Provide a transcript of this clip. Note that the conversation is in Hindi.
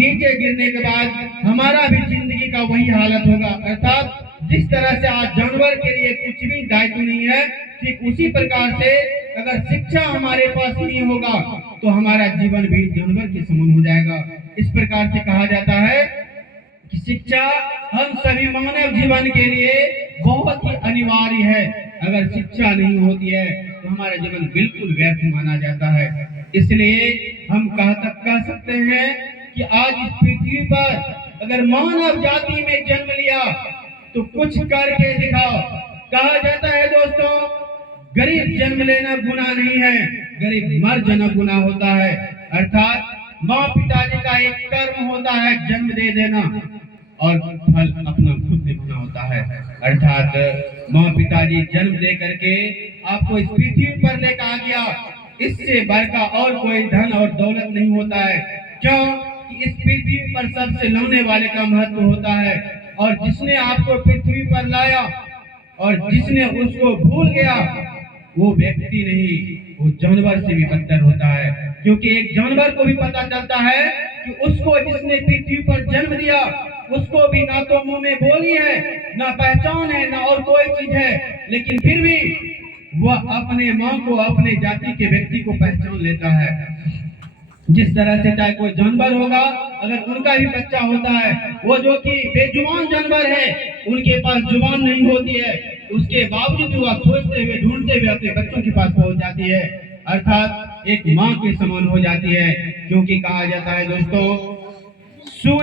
नीचे गिरने के बाद हमारा भी जिंदगी का वही हालत होगा। अर्थात जिस तरह से आज जानवर के लिए कुछ भी दायित्व नहीं है, ठीक उसी प्रकार से अगर शिक्षा हमारे पास नहीं होगा तो हमारा जीवन भी जानवर के समान हो जाएगा। इस प्रकार से कहा जाता है कि शिक्षा हम सभी मानव जीवन के लिए बहुत ही अनिवार्य है। अगर शिक्षा नहीं होती है तो हमारा जीवन बिल्कुल व्यर्थ माना जाता है। इसलिए हम कह सकते हैं कि आज इस पृथ्वी पर अगर मानव जाति में जन्म लिया तो कुछ करके दिखाओ। कहा जाता है दोस्तों, गरीब जन्म लेना गुनाह नहीं है, गरीब मर जाना गुनाह होता है। अर्थात माँ पिताजी का एक कर्म होता है जन्म दे देना, और फल अपना खुद निभाना होता है। अर्थात माँ पिताजी जन्म दे करके आपको इस पृथ्वी पर लेकर आ गया, इससे बढ़कर और कोई धन और दौलत नहीं होता है। क्यों? कि इस पृथ्वी पर सबसे लाने वाले का महत्व होता है, और जिसने आपको पृथ्वी पर लाया और जिसने उसको भूल गया वो व्यक्ति नहीं, वो जानवर से भी बदतर होता है। क्योंकि एक जानवर को भी पता चलता है कि उसको जिसने पृथ्वी पर जन्म दिया उसको भी ना तो मुंह में बोली है, ना पहचान है, ना और कोई चीज है, लेकिन फिर भी वह अपने माँ को, अपने जाति के व्यक्ति को पहचान लेता है। जिस तरह से चाहे कोई जानवर होगा, अगर उनका भी बच्चा होता है, वो जो कि बेजुबान जानवर है, उनके पास जुबान नहीं होती है, उसके बावजूद वह खोजते हुए ढूंढते हुए अपने बच्चों के पास पहुंच जाती है। अर्थात एक माँ के समान हो जाती है। क्योंकि कहा जाता है दोस्तों, सूर्य